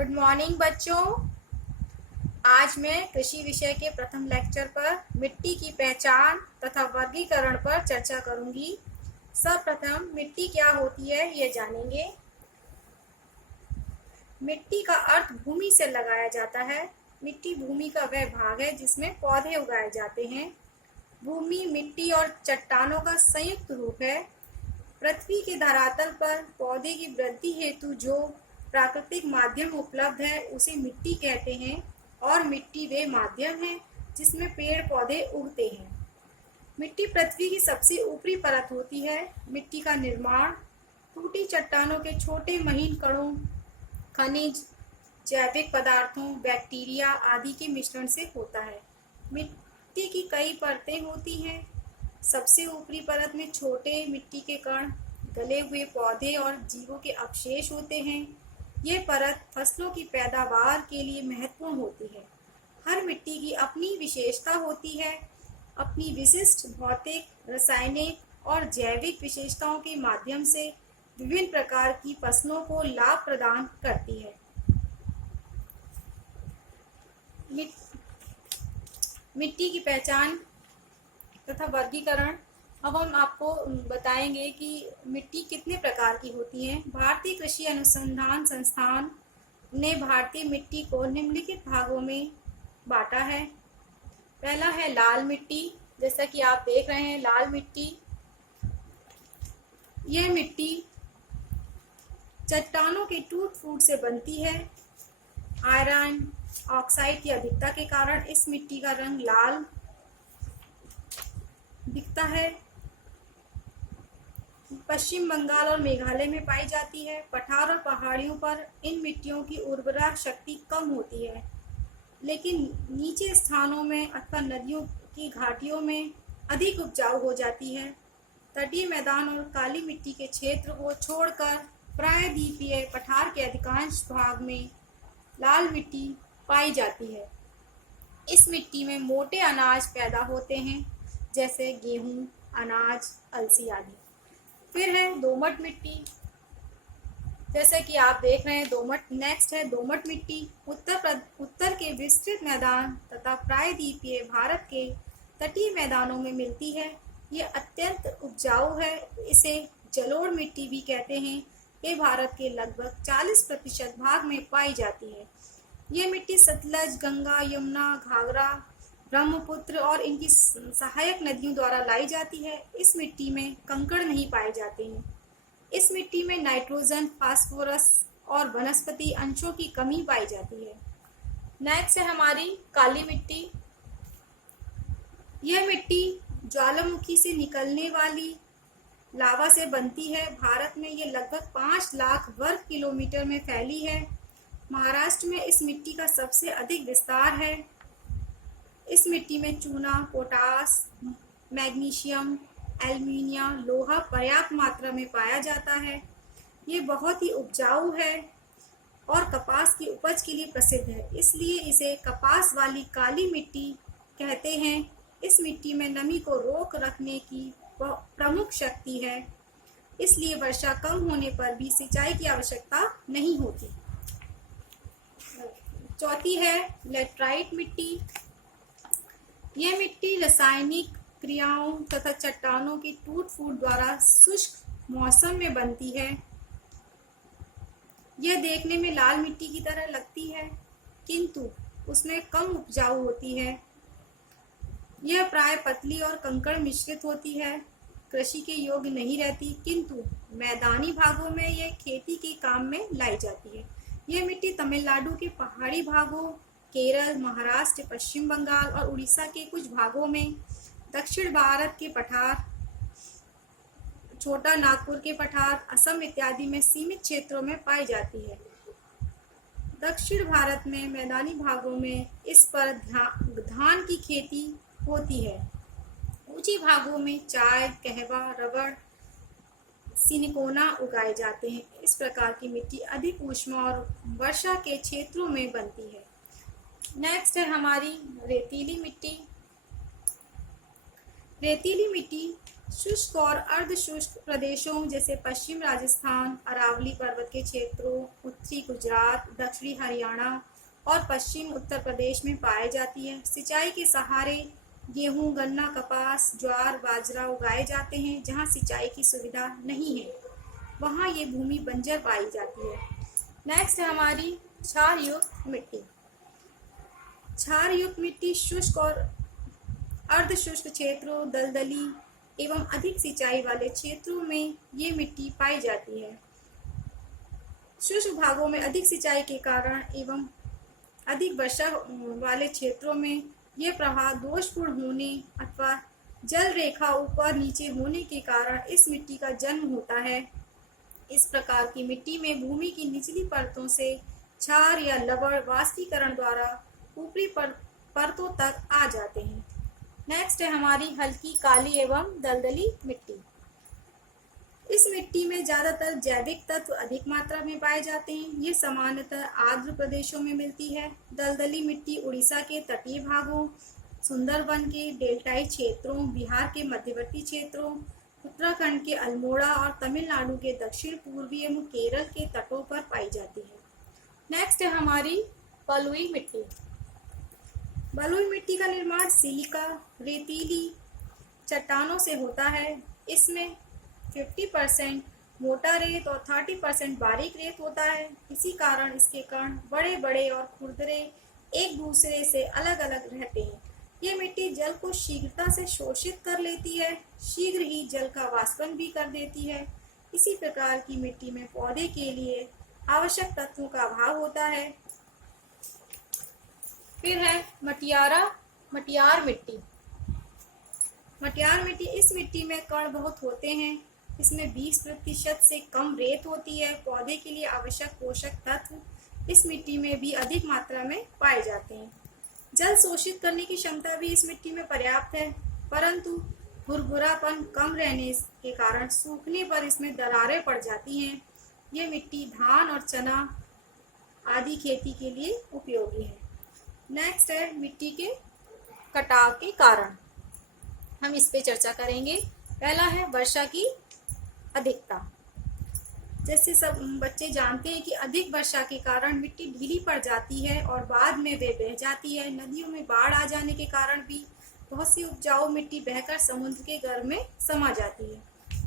Good morning बच्चों। आज मैं कृषि विषय के प्रथम लेक्चर पर मिट्टी की पहचान तथा वर्गीकरण पर चर्चा करूंगी। सर्वप्रथम मिट्टी क्या होती है ये जानेंगे। मिट्टी का अर्थ भूमि से लगाया जाता है। मिट्टी भूमि का वह भाग है जिसमें पौधे उगाए जाते हैं। भूमि मिट्टी और चट्टानों का संयुक्त रूप है। पृथ्वी के धरातल पर पौधे की वृद्धि हेतु जो प्राकृतिक माध्यम उपलब्ध है उसे मिट्टी कहते हैं और मिट्टी वे माध्यम है जिसमें पेड़ पौधे उगते हैं। मिट्टी पृथ्वी की सबसे ऊपरी परत होती है। मिट्टी का निर्माण टूटी चट्टानों के छोटे महीन कणों, खनिज, जैविक पदार्थों, बैक्टीरिया आदि के मिश्रण से होता है। मिट्टी की कई परतें होती हैं। सबसे ऊपरी परत में छोटे मिट्टी के कण, गले हुए पौधे और जीवों के अवशेष होते हैं। ये परत फसलों की पैदावार के लिए महत्वपूर्ण होती है। हर मिट्टी की अपनी विशेषता होती है। अपनी विशिष्ट भौतिक, रासायनिक और जैविक विशेषताओं के माध्यम से विभिन्न प्रकार की फसलों को लाभ प्रदान करती है। मिट्टी की पहचान तथा वर्गीकरण। अब हम आपको बताएंगे कि मिट्टी कितने प्रकार की होती है। भारतीय कृषि अनुसंधान संस्थान ने भारतीय मिट्टी को निम्नलिखित भागों में बांटा है। पहला है लाल मिट्टी, जैसा कि आप देख रहे हैं लाल मिट्टी। यह मिट्टी चट्टानों के टूट फूट से बनती है। आयरन ऑक्साइड की अधिकता के कारण इस मिट्टी का रंग लाल दिखता है। पश्चिम बंगाल और मेघालय में पाई जाती है। पठार और पहाड़ियों पर इन मिट्टियों की उर्वरा शक्ति कम होती है, लेकिन नीचे स्थानों में अथवा नदियों की घाटियों में अधिक उपजाऊ हो जाती है। तटीय मैदान और काली मिट्टी के क्षेत्र को छोड़कर प्रायद्वीपीय पठार के अधिकांश भाग में लाल मिट्टी पाई जाती है। इस मिट्टी में मोटे अनाज पैदा होते हैं, जैसे गेहूं, अनाज, अलसी आदि। फिर है दोमट मिट्टी, जैसे कि आप देख रहे हैं दोमट। नेक्स्ट है दोमट मिट्टी। उत्तर के विस्तृत मैदान तथा प्रायद्वीपीय भारत के तटीय मैदानों में मिलती है। ये अत्यंत उपजाऊ है। इसे जलोढ़ मिट्टी भी कहते हैं। ये भारत के लगभग 40% भाग में पाई जाती है। ये मिट्टी सतलज, गंगा, यमुना, घाघरा, ब्रह्मपुत्र और इनकी सहायक नदियों द्वारा लाई जाती है। इस मिट्टी में कंकड़ नहीं पाए जाते हैं। इस मिट्टी में नाइट्रोजन, फास्फोरस और वनस्पति अंशों की कमी पाई जाती है। नेक्स्ट है हमारी काली मिट्टी। यह मिट्टी ज्वालामुखी से निकलने वाली लावा से बनती है। भारत में यह लगभग 5 लाख वर्ग किलोमीटर में फैली है। महाराष्ट्र में इस मिट्टी का सबसे अधिक विस्तार है। इस मिट्टी में चूना, पोटास, मैग्नीशियम, एल्युमिनियम, लोहा पर्याप्त मात्रा में पाया जाता है। ये बहुत ही उपजाऊ है और कपास की उपज के लिए प्रसिद्ध है, इसलिए इसे कपास वाली काली मिट्टी कहते हैं। इस मिट्टी में नमी को रोक रखने की प्रमुख शक्ति है, इसलिए वर्षा कम होने पर भी सिंचाई की आवश्यकता नहीं होती। चौथी है लेटराइट मिट्टी। यह मिट्टी रासायनिक क्रियाओं तथा चट्टानों की टूट फूट द्वारा शुष्क मौसम में बनती है। यह देखने में लाल मिट्टी की तरह लगती है, किंतु उसमें कम उपजाऊ होती है। यह प्राय पतली और कंकड़ मिश्रित होती है, कृषि के योग्य नहीं रहती, किंतु मैदानी भागों में यह खेती के काम में लाई जाती है। यह मिट्टी तमिलनाडु के पहाड़ी भागों, केरल, महाराष्ट्र, पश्चिम बंगाल और उड़ीसा के कुछ भागों में, दक्षिण भारत के पठार, छोटा नागपुर के पठार, असम इत्यादि में सीमित क्षेत्रों में पाई जाती है। दक्षिण भारत में मैदानी भागों में इस पर धान की खेती होती है। ऊंची भागों में चाय, कहवा, रबड़, सिनकोना उगाए जाते हैं। इस प्रकार की मिट्टी अधिक ऊष्मा और वर्षा के क्षेत्रों में बनती है। नेक्स्ट है हमारी रेतीली मिट्टी। रेतीली मिट्टी शुष्क और अर्ध शुष्क प्रदेशों जैसे पश्चिम राजस्थान, अरावली पर्वत के क्षेत्रों, उत्तरी गुजरात, दक्षिणी हरियाणा और पश्चिम उत्तर प्रदेश में पाई जाती है। सिंचाई के सहारे गेहूं, गन्ना, कपास, ज्वार, बाजरा उगाए जाते हैं। जहां सिंचाई की सुविधा नहीं है वहां ये भूमि बंजर पाई जाती है। नेक्स्ट है हमारी क्षार युक्त मिट्टी। क्षार युक्त मिट्टी शुष्क और अर्ध शुष्क क्षेत्रों, दलदली एवं अधिक सिंचाई वाले क्षेत्रों में ये मिट्टी पाई जाती है। शुष्क भागों में अधिक सिंचाई के कारण एवं अधिक वर्षा वाले क्षेत्रों में यह प्रवाह दोषपूर्ण होने अथवा जल रेखा ऊपर नीचे होने के कारण इस मिट्टी का जन्म होता है। इस प्रकार की मिट्टी में भूमि की निचली परतों से क्षार या लवण वाष्पीकरण द्वारा ऊपरी परतों तक आ जाते हैं। नेक्स्ट है हमारी हल्की काली एवं दलदली मिट्टी। इस मिट्टी में ज्यादातर जैविक तत्व अधिक मात्रा में पाए जाते हैं। ये सामान्यतः आर्द्र प्रदेशों में मिलती है। दलदली मिट्टी उड़ीसा के तटीय भागों, सुंदरबन के डेल्टाई क्षेत्रों, बिहार के मध्यवर्ती क्षेत्रों, उत्तराखंड के अल्मोड़ा और तमिलनाडु के दक्षिण पूर्वी एवं केरल के तटों पर पाई जाती है। नेक्स्ट है हमारी बलुई मिट्टी। बलुई मिट्टी का निर्माण सिलिका, रेतीली चट्टानों से होता है। इसमें 50% मोटा रेत और 30% बारीक रेत होता है। इसी कारण इसके कण बड़े बड़े और खुरदरे एक दूसरे से अलग अलग रहते हैं। ये मिट्टी जल को शीघ्रता से शोषित कर लेती है, शीघ्र ही जल का वाष्पन भी कर देती है। इसी प्रकार की मिट्टी में पौधे के लिए आवश्यक तत्वों का अभाव होता है। फिर है मटियार मिट्टी। मटियार मिट्टी, इस मिट्टी में कण बहुत होते हैं। इसमें 20% से कम रेत होती है। पौधे के लिए आवश्यक पोषक तत्व इस मिट्टी में भी अधिक मात्रा में पाए जाते हैं। जल शोषित करने की क्षमता भी इस मिट्टी में पर्याप्त है, परंतु भुरभुरापन कम रहने के कारण सूखने पर इसमें दरारें पड़ जाती हैं। ये मिट्टी धान और चना आदि खेती के लिए उपयोगी है। नेक्स्ट है मिट्टी के कटाव के कारण, हम इस पे चर्चा करेंगे। पहला है वर्षा की अधिकता। जैसे सब बच्चे जानते हैं कि अधिक वर्षा के कारण मिट्टी ढीली पड़ जाती है और बाद में वे बह जाती है। नदियों में बाढ़ आ जाने के कारण भी बहुत सी उपजाऊ मिट्टी बहकर समुद्र के गर्भ में समा जाती है।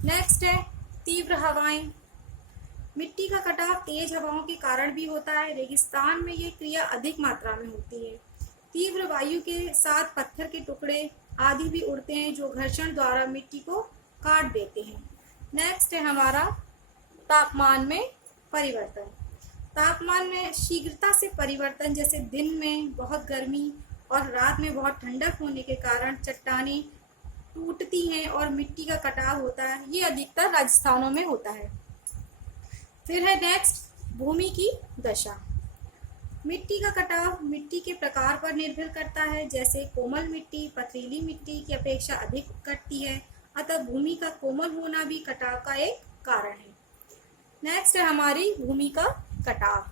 नेक्स्ट है तीव्र हवाएं। मिट्टी का कटाव तेज हवाओं के कारण भी होता है। रेगिस्तान में ये क्रिया अधिक मात्रा में होती है। तीव्र वायु के साथ पत्थर के टुकड़े आदि भी उड़ते हैं जो घर्षण द्वारा मिट्टी को काट देते हैं। नेक्स्ट है हमारा तापमान में परिवर्तन। तापमान में शीघ्रता से परिवर्तन, जैसे दिन में बहुत गर्मी और रात में बहुत ठंडक होने के कारण चट्टानें टूटती हैं और मिट्टी का कटाव होता है। ये अधिकतर राजस्थानों में होता है। फिर है नेक्स्ट भूमि की दशा। मिट्टी का कटाव मिट्टी के प्रकार पर निर्भर करता है। जैसे कोमल मिट्टी पथरीली मिट्टी की अपेक्षा अधिक कटती है, अतः भूमि का कोमल होना भी कटाव का एक कारण है। नेक्स्ट है हमारी भूमि का कटाव।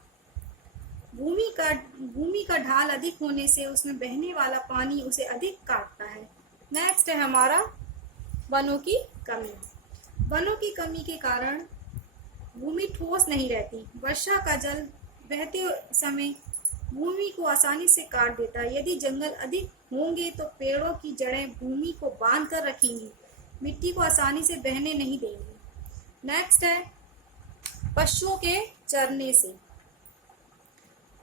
भूमि का ढाल अधिक होने से उसमें बहने वाला पानी उसे अधिक काटता है। नेक्स्ट है हमारा वनों की कमी। वनों की कमी के कारण भूमि ठोस नहीं रहती। वर्षा का जल बहते समय भूमि को आसानी से काट देता है। यदि जंगल अधिक होंगे तो पेड़ों की जड़ें भूमि को बांध कर रखेंगी, मिट्टी को आसानी से बहने नहीं देंगी। नेक्स्ट है पशुओं के चरने से।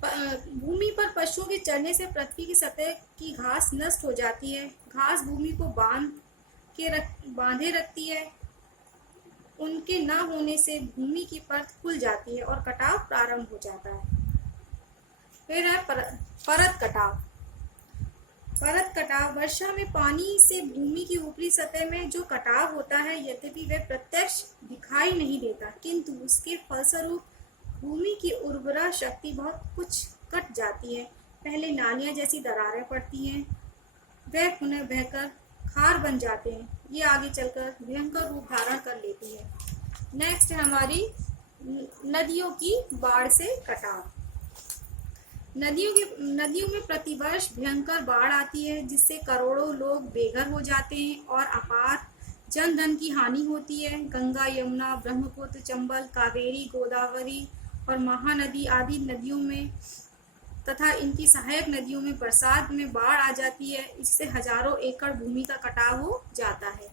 भूमि पर पशुओं के चरने से पृथ्वी की सतह की घास नष्ट हो जाती है। घास भूमि को बांधे रखती है। उनके न होने से भूमि की परत खुल जाती है और कटाव प्रारंभ हो जाता है। फिर है परत कटाव। परत कटाव वर्षा में पानी से भूमि की ऊपरी सतह में जो कटाव होता है, यद्यपि वह प्रत्यक्ष दिखाई नहीं देता, किंतु उसके फलस्वरूप भूमि की उर्वरा शक्ति बहुत कुछ कट जाती है। पहले नालियां जैसी दरारें पड़ती हैं, वह पुनः बहकर खार बन जाते हैं। ये आगे चलकर भयंकर रूप धारण कर लेती है। नेक्स्ट है हमारी नदियों की बाढ़ से कटाव। नदियों में प्रतिवर्ष भयंकर बाढ़ आती है, जिससे करोड़ों लोग बेघर हो जाते हैं और अपार जन धन की हानि होती है। गंगा, यमुना, ब्रह्मपुत्र, चंबल, कावेरी, गोदावरी और महानदी आदि नदियों में तथा इनकी सहायक नदियों में बरसात में बाढ़ आ जाती है। इससे हजारों एकड़ भूमि का कटाव हो जाता है।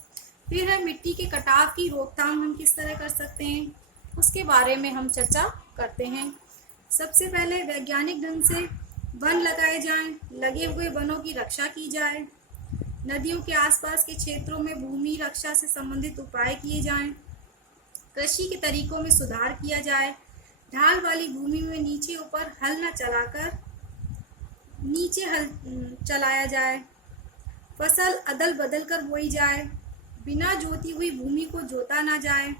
फिर है मिट्टी के कटाव की रोकथाम हम किस तरह कर सकते हैं, उसके बारे में हम चर्चा करते हैं। सबसे पहले वैज्ञानिक ढंग से वन लगाए जाएं, लगे हुए वनों की रक्षा की जाए। नदियों के आसपास के क्षेत्रों में भूमि रक्षा से संबंधित उपाय किए जाएं। कृषि के तरीकों में सुधार किया जाए। ढाल वाली भूमि में नीचे ऊपर हल न चलाकर नीचे हल चलाया जाए। फसल अदल बदल कर बोई जाए। बिना जोती हुई भूमि को जोता ना जाए।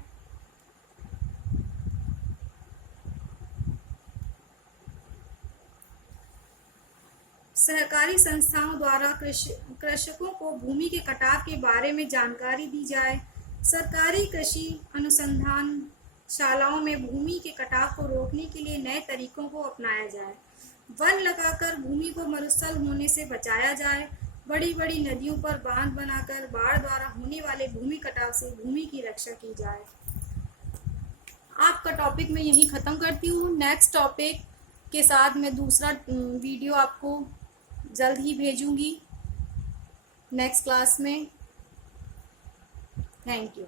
सहकारी संस्थाओं द्वारा कृषकों को भूमि के कटाव के बारे में जानकारी दी जाए। सरकारी कृषि अनुसंधान शालाओं में भूमि के कटाव को रोकने के लिए नए तरीकों को अपनाया जाए। वन लगाकर भूमि को मरुस्थल होने से बचाया जाए। बड़ी बड़ी नदियों पर बांध बनाकर बाढ़ द्वारा होने वाले भूमि कटाव से भूमि की रक्षा की जाए। आपका टॉपिक मैं यहीं ख़त्म करती हूँ। नेक्स्ट टॉपिक के साथ मैं दूसरा वीडियो आपको जल्द ही भेजूंगी नेक्स्ट क्लास में। Thank you.